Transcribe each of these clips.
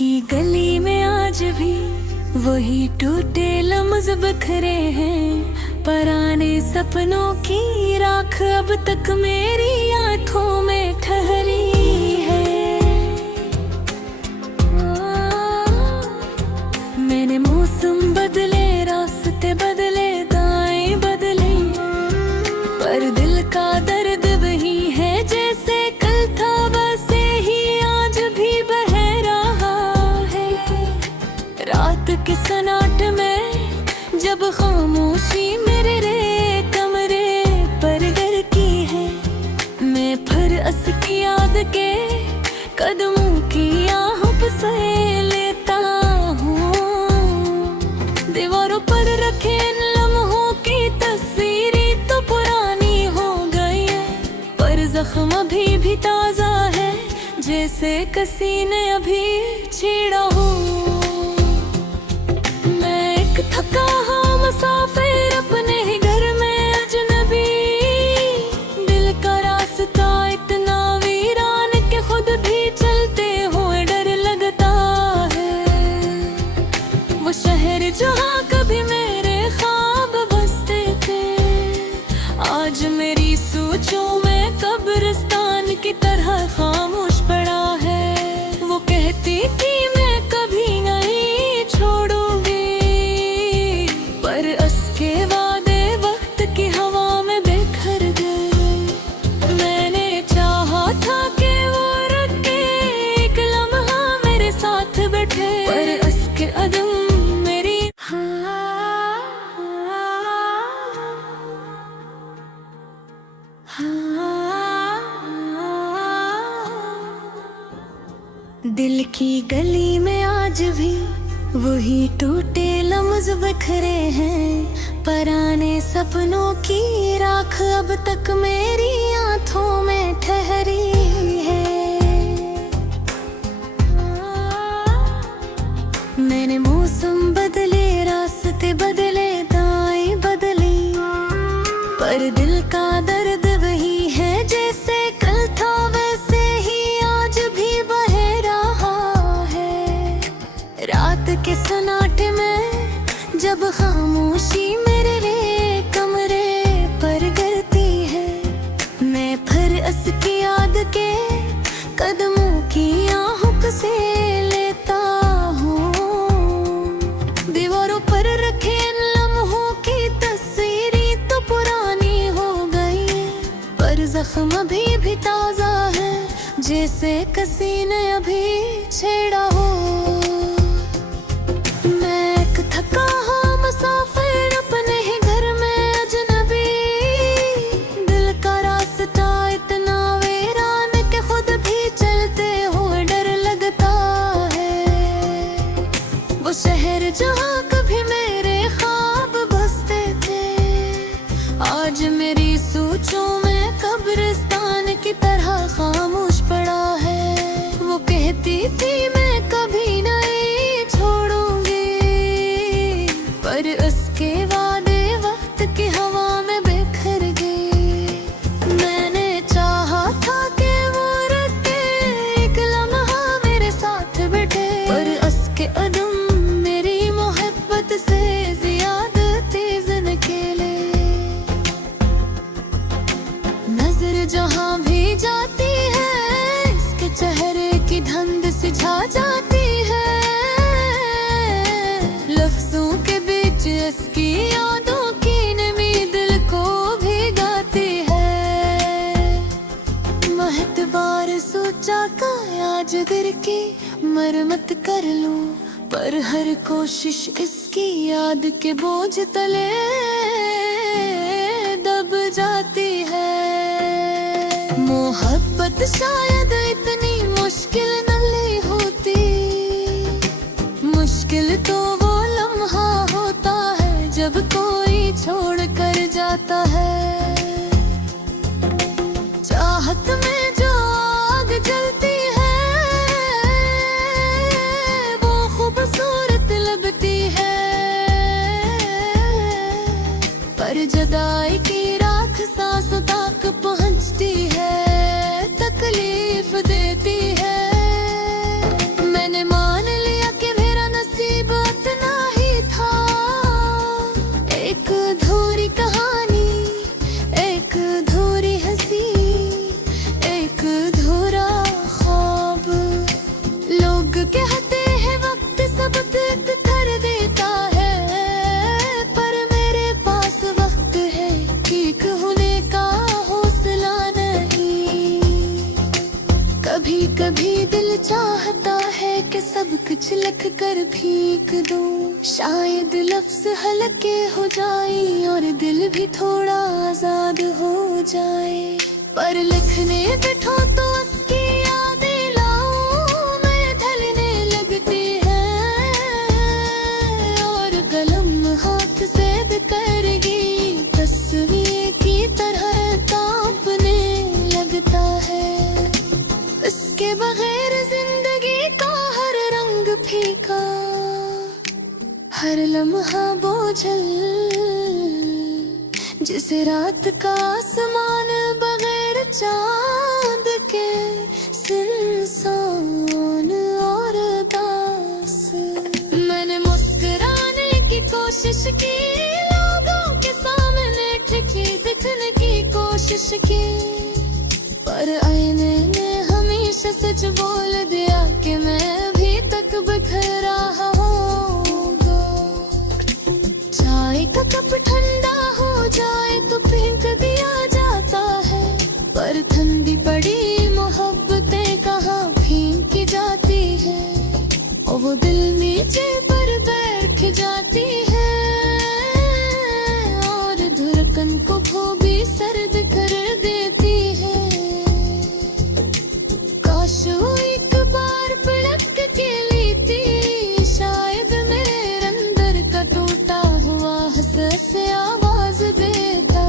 की गली में आज भी वही टूटे लम्स बिखरे हैं। पराने सपनों की राख अब तक मेरी आंखों में ठहरी है। मैंने मौसम बदले, रास्ते बदले, दाएं बदले, पर दिल का दर्द वही है जैसे कल था, वैसे ही आज भी बह रहा है। रात के सन्नाटे में जब खामोशी मेरे कमरे पर घर की है, मैं फिर अस की याद के कदमों की आहट से लेता हूँ। दीवारों पर रखे इन लम्हों की तस्वीरें तो पुरानी हो गई है, पर जख्म अभी भी ताजा है जैसे किसी ने अभी छेड़ा हो। मैं एक थका हाँ मुसाफिर अपने ही घर में अजनबी, दिल का रास्ता इतना वीरान के खुद भी चलते हुए डर लगता है। वो शहर जहाँ कभी मेरे ख्वाब बसते थे, आज मेरी सोचों में कब्रिस्तान की तरह खामोश पड़ा है। वो कहती थी मैं कभी नहीं छोड़ूंगी, पर उसके वादे वक्त की हवा में बिखर गए। मैंने चाहा था कि वो रखे एक लम्हा मेरे साथ बैठे, पर उसके अदम मेरी दिल की गली में आज भी वही टूटे लम्स बिखरे हैं। पराने सपनों की राख अब तक मेरी आंखों में ठहरी है। मैंने मौसम बदले, रास्ते बदले, दाएं बदले, पर दिल का दर्द वही है जैसे कल था, वैसे ही आज भी बह रहा है। रात के सन्नाटे में जब खामोशी मेरे कमरे पर गिरती है, मैं फिर उसकी याद के कदमों की आहट से लेता हूँ। दीवारों पर रखे इन लम्हों की तस्वीरें तो पुरानी हो गई है, पर जख्म अभी भी ताजा है जैसे किसी ने अभी छेड़ा हो। मैं एक थका हाँ मुसाफिर अपने ही घर में अजनबी, दिल का रास्ता इतना वीरान के खुद भी चलते हुए डर लगता है। वो शहर जहाँ कभी मेरे ख्वाब बसते थे, आज मेरी सोचों में कब्रिस्तान की तरह खामोश पड़ा है। वो कहती थी मैं कभी नहीं छोड़ूंगी, पर उसके वादे वक्त की हवा में बिखर गए। मैंने चाहा था कि वो रखे एक लम्हा मेरे साथ बैठे, पर उसके अदम मेरी मोहब्बत से ज्यादा तेज निकले। नजर जहाँ भी जाती है, इसके चेहरे की धुंध सी छा जाती है। लफ्जों के बीच इसकी यादों की नमी दिल को भिगाती है। महतबार सोचा का आज दिल की मरम्मत कर लूं, पर हर कोशिश इसकी याद के बोझ तले दब जाती है। मोहब्बत शायद इतनी मुश्किल नहीं होती, मुश्किल तो वो लम्हा होता है जब कोई छोड़ कर जाता है। चाहत में जो आग जलती है वो खूबसूरत लगती है, पर जुदाई की राख सांसों तक पहुंचती है, तकलीफ देती है। मैंने मान फेंक दूं। शायद लफ्ज हल्के हो जाए और दिल भी थोड़ा आजाद हो जाए। पर लिखने बैठो तो उसकी यादें लाऊं मैं, ढलने लगती है और कलम हाथ से बिखरेगी, तस्वीर की तरह कांपने लगता है। इसके बगैर जिंदगी का हर रंग फीका, हर लम्हा बोझल, जिसे रात का आसमान बगैर चांद के सुनसान और दास। मैंने मुस्कुराने की कोशिश की, लोगों के सामने ठिकी दिखने की कोशिश की, पर आईने ने हमेशा सच बोल दिया कि मैं अभी तक बिखर रहा हूँगा। चाय का कप ठंडा हो जाए तो फेंक दिया जाता है, पर ठंडी पड़ी मोहब्बतें कहाँ फेंकी जाती है। और वो दिल नीचे पर बैठ जाती है और धड़कन को खो भी सर्द कर देती है। काश वो एक बार पलक के लेती, शायद मेरे अंदर का टूटा हुआ हंस से आवाज देता।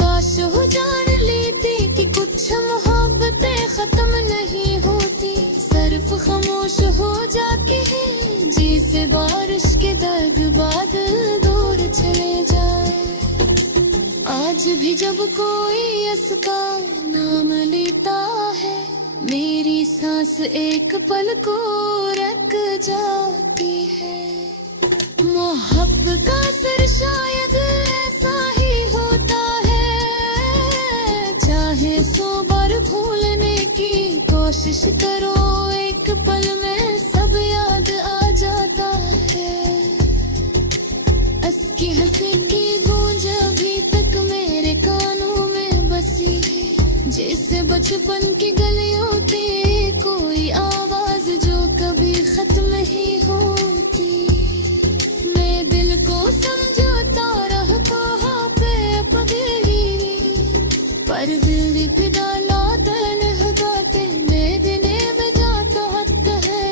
काश वो जान लेती कि कुछ मोहब्बतें खत्म नहीं होती, सिर्फ खामोश हो जाती है, जैसे बारिश के दर्द बादल दूर चले जाए। आज भी जब कोई इसका नाम लेता है, मेरी सांस एक पल को रुक जाती है। मोहब्बत का असर शायद ऐसा ही होता है, चाहे 100 बार भूलने की कोशिश करो, एक पल में सब याद आ जाता है। उसकी हंसी की गूंज अभी तक मेरे कानों में बसी है, जैसे बचपन की गलियों की कोई आवाज जो कभी खत्म ही होती। मैं दिल को समझौता रह कहा पे पगली, पर दिल पे डाला तन गाते मेरे ने बजाता हक है।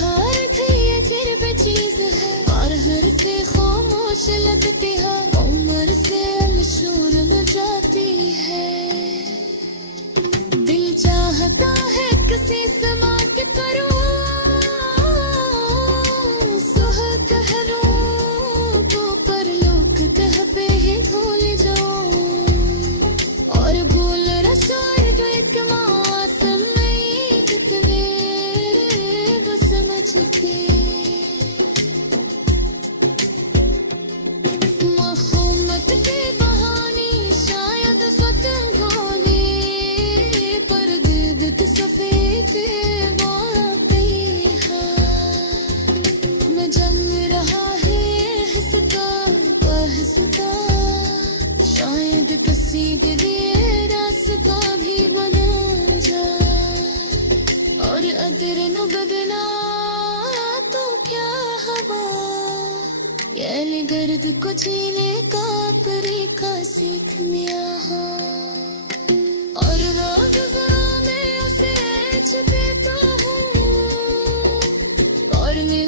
हर ये चिर पे चीज है और हर से खामोश लगती है, उम्र से अलशूर न जाती है। दिल चाहता है किसी से बात करूं, सुह कह लूं तो पर लोग कह पे ही भूल जाऊं, और भूल रसोई जो एक मौसम नहीं जितने वो समझ के। मोहब्बत के बहाने शायद स्वतंत्र होने, पर दर्द सफेद वाकई है। न जंग रहा है हंसता हंसता, शायद किसी के लिए रास्ता भी बना जाए। और अगर न बदला तो क्या हवा, ये गर्द को जीने का तरीका सीखने आहा। और रात में उसे छुपता हूँ और मैं